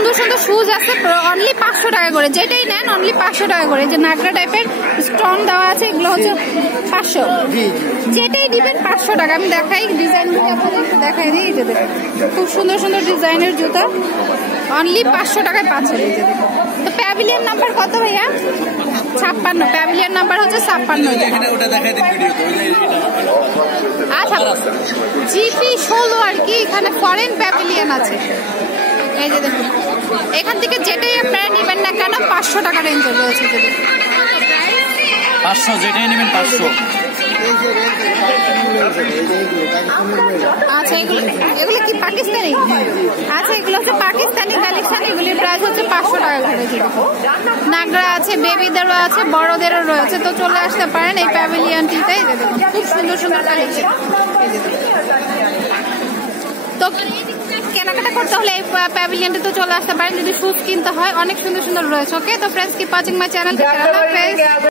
সুন্দর সুন্দর শুজ আছে অনলি 500 টাকা করে, যেটাই নেন অনলি 500 টাকা করে। যে নাগরা টাইপের স্টোন দেওয়া আছে, এগুলো হচ্ছে 500, যেটাই দিবেন 500 টাকা। আমি দেখাই ডিজাইনগুলো আপনাদের একটু দেখাই দিই। এই যে দেখুন খুব সুন্দর সুন্দর ডিজাইনের জুতা অনলি 500 টাকায় পাচ্ছেন। এই যে দেখুন। তো প্যাভিলিয়ন নাম্বার কত ভাইয়া? 56। প্যাভিলিয়ন নাম্বার হচ্ছে 56। আচ্ছা, জিপি 16 আর কি, এখানে ফরেন প্যাভিলিয়ন আছে। এই যে দেখুন, এখান থেকে যেটাই আপনারা নেবেন না কেন 500 টাকা রেঞ্জে রয়েছে। যদি 500 যেটাই নেবেন 500। আচ্ছা, এগুলো কি পাকিস্তানি? আচ্ছা, এগুলো হচ্ছে পাকিস্তানি কালেকশন। এগুলির প্রাইস হচ্ছে 500 টাকা করে। নাগরা আছে, বেবিদেরও আছে, বড়দেরও রয়েছে। তো চলে আসতে পারেন এই প্যাভিলিয়নটিতে। দেখুন খুব সুন্দর সুন্দর কালেকশন। তো কেনাকাটা করতে হলে এই প্যাভিলিয়নটিতে চলে আসতে পারেন। যদি শুজ কিনতে হয়, অনেক সুন্দর সুন্দর রয়েছে। ওকে, তো friends keep watching my channel.